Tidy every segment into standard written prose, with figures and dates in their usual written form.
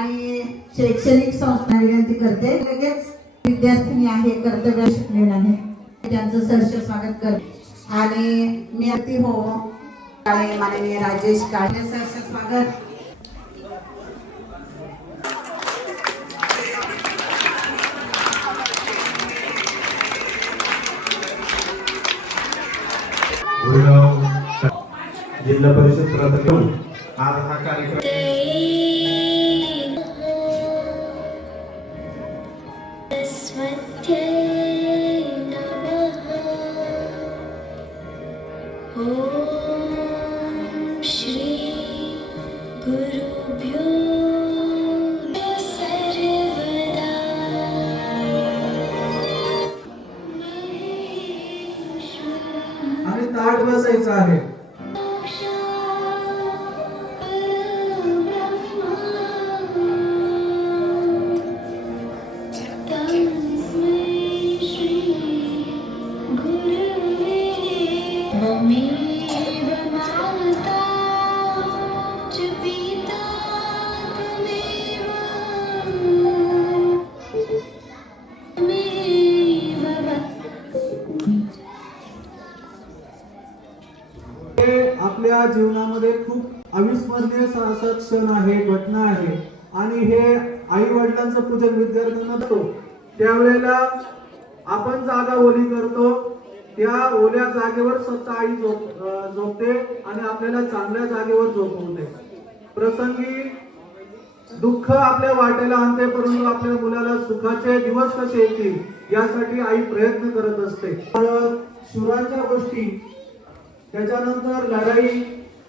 आणि शैक्षणिक संस्था विनंती करते लगेच विद्यार्थिनी आहे कर्तव्य शिकलेला आहे त्यांचं सहर्ष स्वागत करते आणि मी अति हो काळे माननीय राजेश काळे सहर्ष स्वागत जिल्हा परिषद प्राधिकरण आज हा कार्यक्रम आणि ताट बसायचं आहे. आपल्या जीवनामध्ये खूप अविस्मरणीय असं क्षण आहे, घटना आहे आणि हे आई वडिलांचं पूजन विद्यार्थ्यांना करतो त्यावेळेला आपण जागा ओली करतो त्या ओल्या जागेवर स्वतः आई झोपते आणि आपल्याला चांगल्या जागेवर झोपवते. प्रसंगी दुःख आपल्या वाटेला आणते परंतु आपल्या मुलाला सुखाचे दिवस कसे येतील यासाठी आई प्रयत्न करत असते. शूरांच्या गोष्टी त्याच्यानंतर लढाई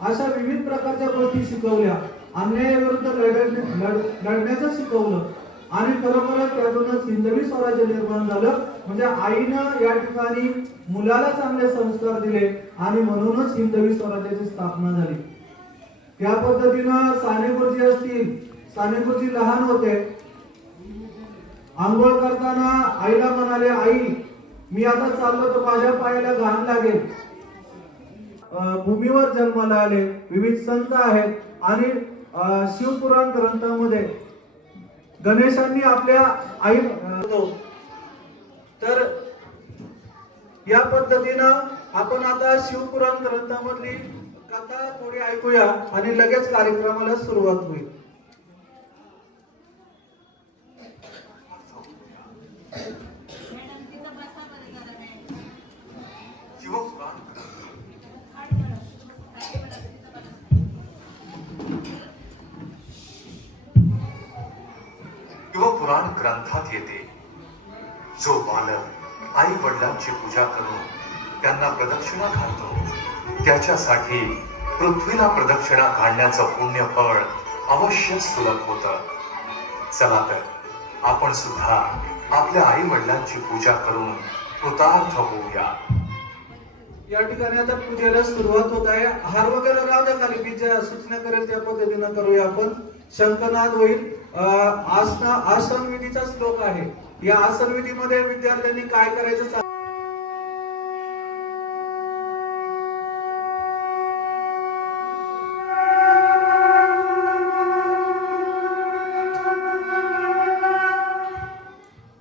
अशा विविध प्रकारच्या गोष्टी शिकवल्या. अन्यायाविरुद्ध लढण्याचं शिकवलं आणि खरोखरच त्यातूनच हिंदवी स्वराज्य निर्माण झालं. म्हणजे आईनं या ठिकाणी मुलाला चांगले संस्कार दिले आणि म्हणूनच हिंदवी स्वराज्याची स्थापना झाली. त्या पद्धतीनं साने गुरुजी असतील, साने गुरुजी लहान होते, आंघोळ करताना आईला म्हणाले, आई मी आता चाललो तर माझ्या पायाला घाण लागेल. भूमीवर जन्माला आले. विविध संत आहेत आणि शिवपुराण ग्रंथामध्ये गणेशांनी आपल्या आई तर या पद्धतीनं आपण आता शिवपुराण ग्रंथामधली कथा थोडी ऐकूया आणि लगेच कार्यक्रमाला सुरुवात होईल. शिवपुराण ग्रंथात येते, जो बालक आई वडिलांची पूजा करून त्यांना प्रदक्षिणा घालतो त्याच्यासाठी पृथ्वीला प्रदक्षिणा घालण्याचं पुण्य फळ अवश्य सुलभ होतं. चला तर आपण सुद्धा आपल्या आई वडिलांची पूजा करून कृतार्थ होऊया. या ठिकाणी आता पूजेला सुरुवात होत आहे. हार वगैरे राहू द्या खाली, मी ज्या सूचना करेल त्या पद्धतीनं करूया आपण. शंखनाद होईल. आसन विधीचा श्लोक आहे. या आसन विधीमध्ये विद्यार्थ्यांनी काय करायचं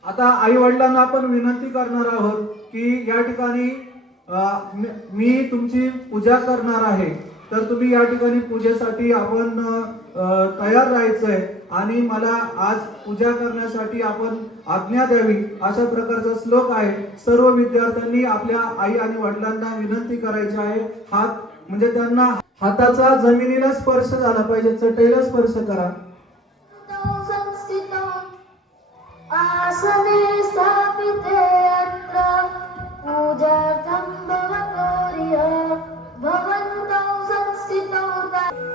आता आई वडिलांना आपण विनंती करणार आहोत की या ठिकाणी मी तुमची पूजा करणार आहे तर तुम्ही या ठिकाणी पूजेसाठी आपण तयार राहायचंय आणि मला आज पूजा करण्यासाठी आपण आज्ञा द्यावी अशा प्रकारचा श्लोक आहे. सर्व विद्यार्थ्यांनी आपल्या आई आणि वडिलांना विनंती करायची आहे. हात म्हणजे त्यांना हाताचा जमिनीला स्पर्श झाला पाहिजे, चटईला स्पर्श करा. आसने स्थापिते अत्र पूजार्थं भवतोर्य भवन्तौ संस्थितौ.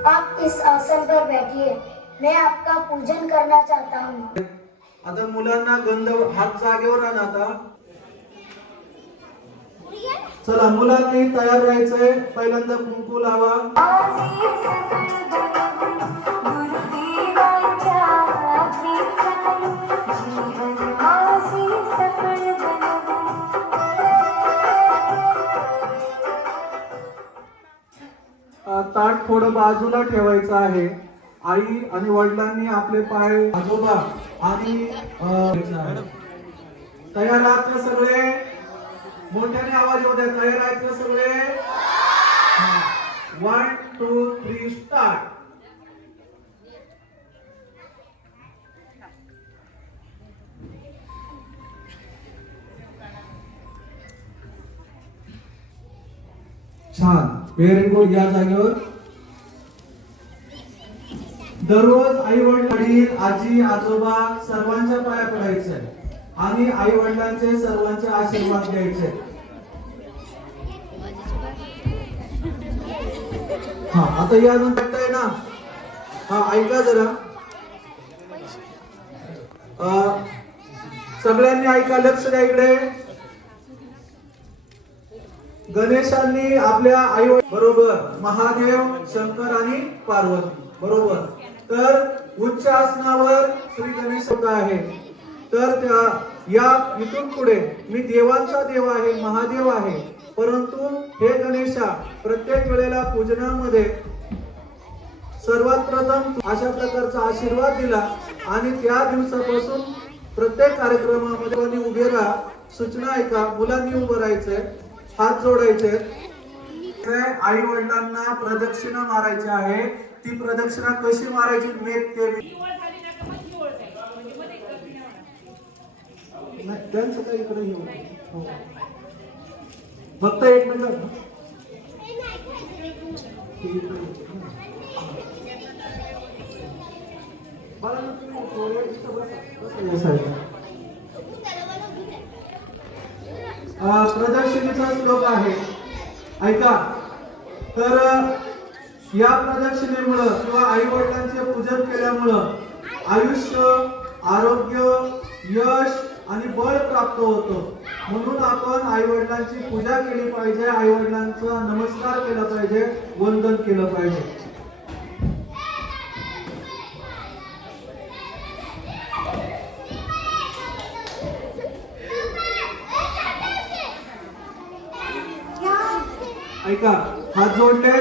आप इस आसन पर बैठिए, मैं आपका पूजन करना चाहता हूँ. आता मुलांना गंध हात जागेवर आणा. आता चला मुलांनी तयार राहायचंय. पहिल्यांदा कुंकू लावा. ताट थोडं बाजूला ठेवायचं आहे आई आणि वडिलांनी आपले पाय आजोबा आणि तयार आहात का सगळे? मोठ्याने आवाज येऊ द्या. तयार आहेत का सगळे? 1 2 3 स्टार्ट. छान, व्हेरी गुड. या जागेवर दररोज आई वडील, आजी आजोबा सर्वांच्या पाया पडायचे आणि आई वडिलांचे सर्वांचे आशीर्वाद घ्यायचे. हा, आता या ऐकताय ना? हा, ऐका जरा. सगळ्यांनी ऐका, लक्ष द्या इकडे. गणेशांनी आपल्या आई बरोबर महादेव, शंकर आणि पार्वती बरोबर. तर उच्च आसनावर श्री गणेश आहे. तर त्या या इथून पुढे मी देवांचा देव आहे, महादेव आहे, परंतु हे गणेशा प्रत्येक वेळेला पूजनामध्ये सर्वात प्रथम अशा प्रकारचा आशीर्वाद दिला आणि त्या दिवसापासून प्रत्येक कार्यक्रमामध्ये उभे राहा. सूचना ऐका, मुलांनी उभं राहायचंय, हात जोडायचे. आई वडिलांना प्रदक्षिणा मारायची आहे. ती प्रदक्षिणा कशी मारायची त्यांचं काही इकडे येऊ. फक्त एक मिनिट. प्रदक्षिणेचा श्लोक आहे, ऐका. तर या प्रदक्षिणेमुळं किंवा आई वडिलांचे पूजन केल्यामुळं आयुष्य, आरोग्य, यश आणि बळ प्राप्त होतं. म्हणून आपण आई वडिलांची पूजा केली पाहिजे, आई वडिलांचा नमस्कार केला पाहिजे, वंदन केलं पाहिजे. ऐका, हात जोडले.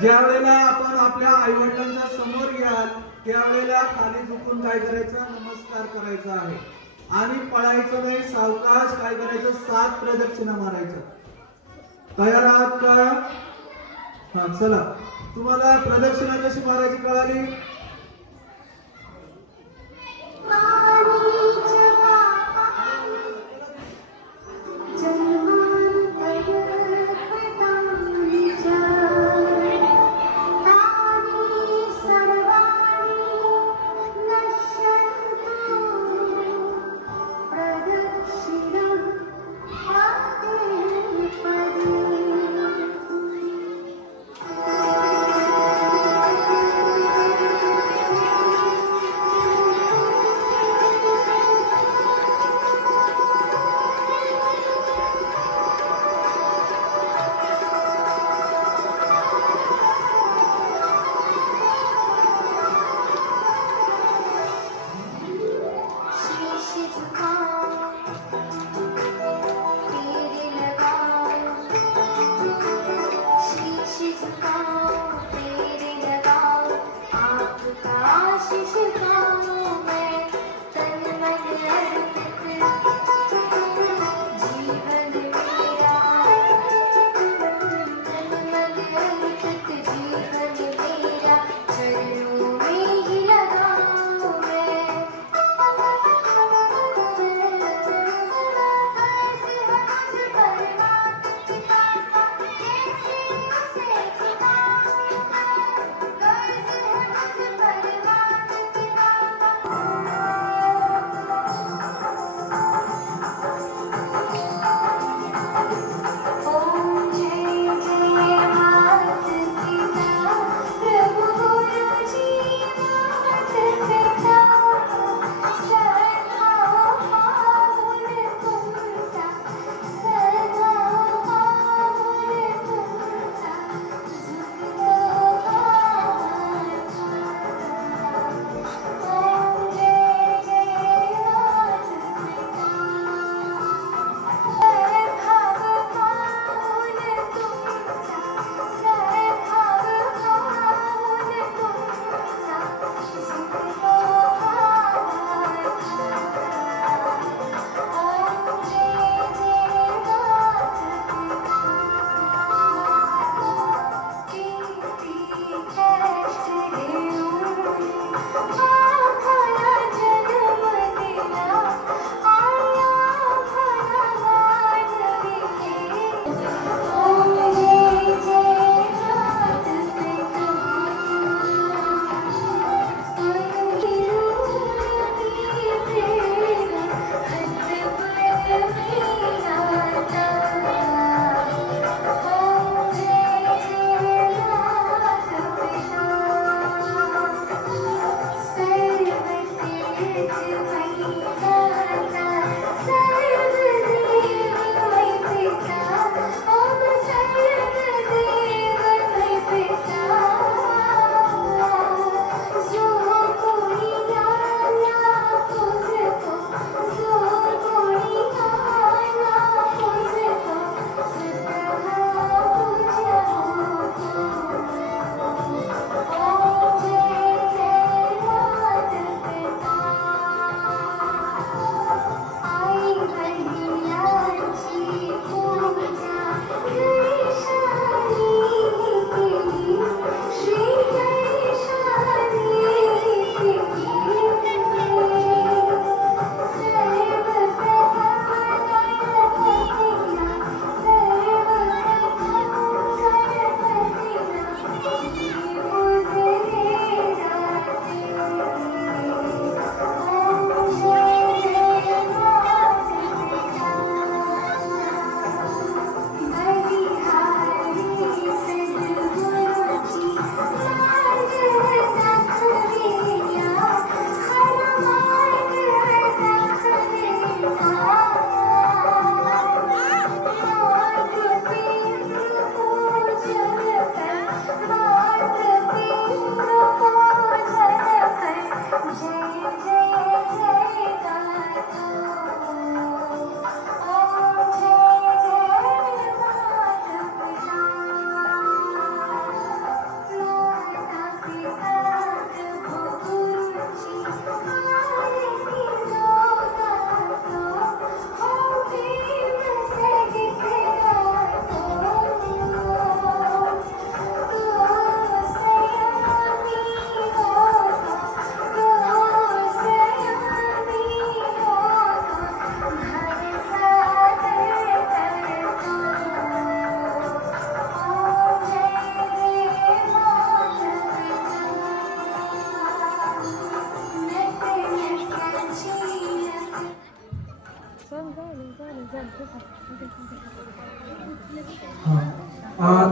ज्या वेळेला आपण आपल्या आई वडिलांच्या समोर याल त्यावेळेला खाली झुकून काय करायचं? नमस्कार करायचा आहे आणि पळायचं नाही. सावकाश काय करायचं? 7 प्रदक्षिणा मारायचं. तयार आहात का? हा, चला. तुम्हाला प्रदक्षिणा कशी मारायची कळाली?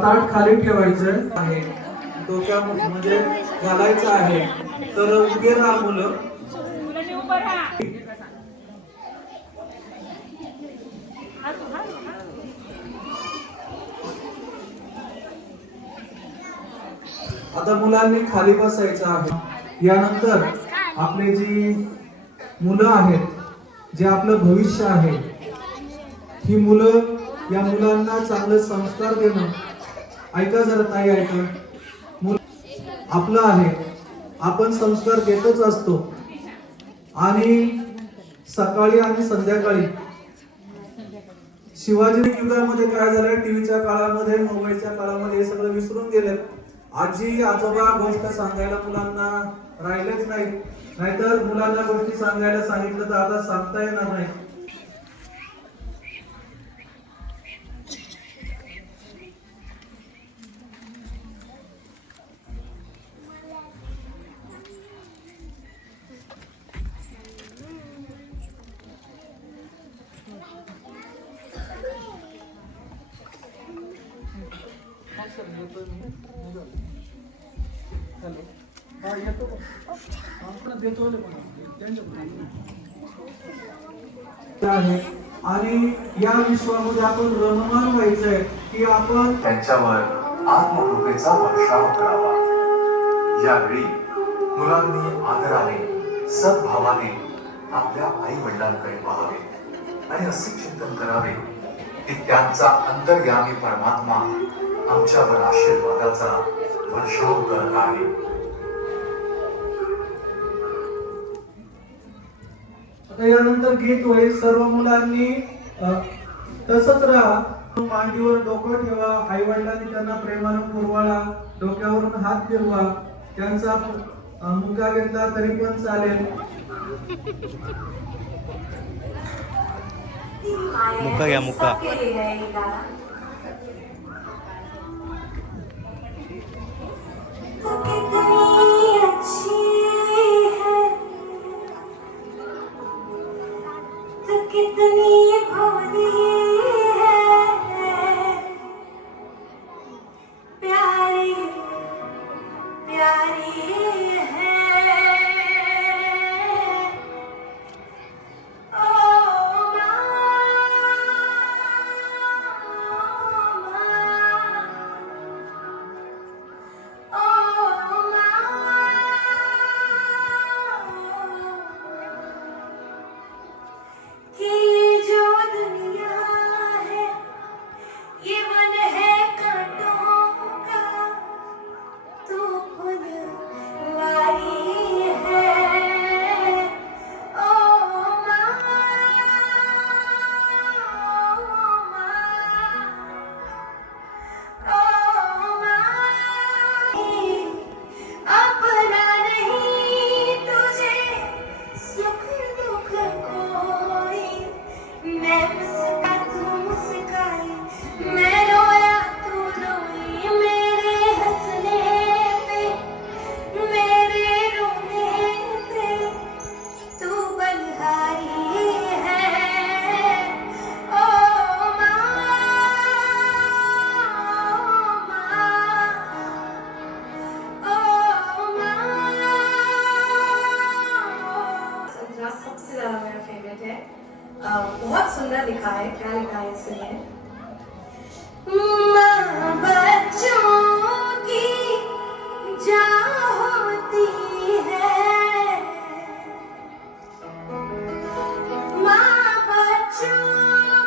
ताट खाली ठेवायचं आहे, डोक्यामध्ये घालायचं आहे. तर उभे राहा मुलं. आता मुलांनी खाली बसायचं आहे. यानंतर आपले जी मुलं आहेत, जे आपलं भविष्य आहे, ही मुलं, या मुलांना चांगले संस्कार देणं. ऐका जरा ताई, ऐका. आपलं आहे, आपण संस्कार देतच असतो. आणि सकाळी आणि संध्याकाळी शिवाजी युगामध्ये काय झालं, टीव्हीच्या काळामध्ये, मोबाईलच्या काळामध्ये हे सगळं विसरून गेले. आजी आजोबा गोष्ट सांगायला मुलांना राहिलेच नाही. नाहीतर मुलांना गोष्टी सांगायला सांगितलं तर आता सांगता येणार नाही. आणि या विश्वामध्ये आपण रममान व्हायचंय की आपण त्यांच्यावर आत्मकृपेचा वर्षाव करावा. यावेळी मुलांनी आदराने, सद्भावाने आपल्या आई वडिलांकडे पाहावे आणि असे चिंतन करावे की त्यांचा अंतर्यामी परमात्मा आमच्यावर आशीर्वादाचा वर्षाव करत आहे. यानंतर गीत होईल. सर्व मुलांनी तसंच राहा. मांडीवर डोकं ठेवा. आई वडिलांनी त्यांना प्रेमाने पुरवाळा. डोक्यावरून हात फिरवा. त्यांचा मुका घेतला तरी पण चालेल. मुका घ्या, मुका. कितनी भोली है, प्यारी प्यारी है. ओ बहुत सुंदर लिखा है, क्या लिखा है इसमें? माँ बच्चों की जान होती है, माँ बच्चों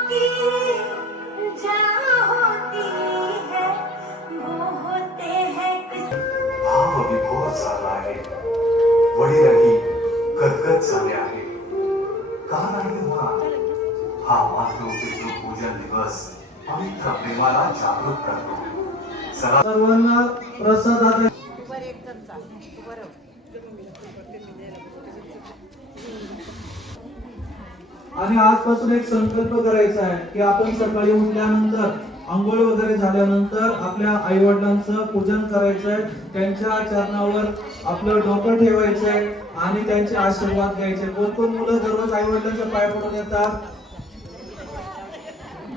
की जान होती है, वो होते हैं भाव विभोर झाला आहे. वडीलही गदगद झाले आहे. का नाही होणार? हा मातृपितृ पूजन दिवस पवित्र प्रेमाला जागृत करतो. सर्वांना प्रसादात आणि आजपासून एक संकल्प करायचा आहे की आपण सकाळी उठल्यानंतर आंघोळ वगैरे झाल्यानंतर आपल्या आई वडिलांचं पूजन करायचंय. त्यांच्या चरणावर आपलं डोकं ठेवायचंय आणि त्यांचे आशीर्वाद घ्यायचे. कोण कोण मुलं दररोज आई वडिलांच्या पाय पडून येतात?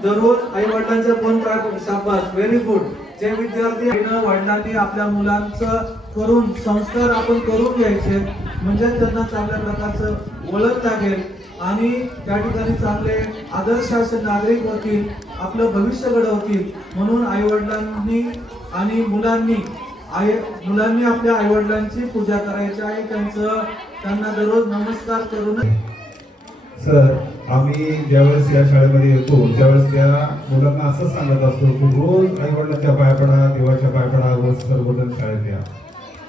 दररोज आई वडिलांचे पण शाबास, व्हेरी गुड. जे विद्यार्थी वडिलांनी आपल्या मुलांचं करून संस्कार आपण करून घ्यायचे, म्हणजे त्यांना चांगल्या प्रकारचं ओळख लागेल आणि त्या ठिकाणी चांगले आदर्श असे नागरिक होतील, आपलं भविष्य घडवतील. म्हणून आई वडिलांनी आणि मुलांनी आपल्या आई वडिलांची पूजा करायची आहे, त्यांना दररोज नमस्कार करून. सर, आम्ही ज्यावेळेस या शाळेमध्ये येतो त्यावेळेस त्या मुलांना असं सांगत असतो की रोज आई वडिलांच्या पाया पडा, देवाच्या पाया पडा, रोज सर्वजण शाळेत या.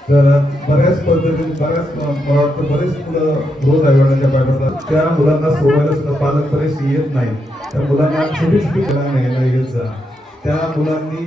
तर बऱ्याच पद्धतीने मला वाटतं बरेच मुलं रोज आई वडिलांच्या पाया पडतात. त्या मुलांना सोडवायला सुद्धा पालक बरेच येत नाही. त्या मुलांना छोटी छोटी मुलांना घ्यायला येत जा. त्या मुलांनी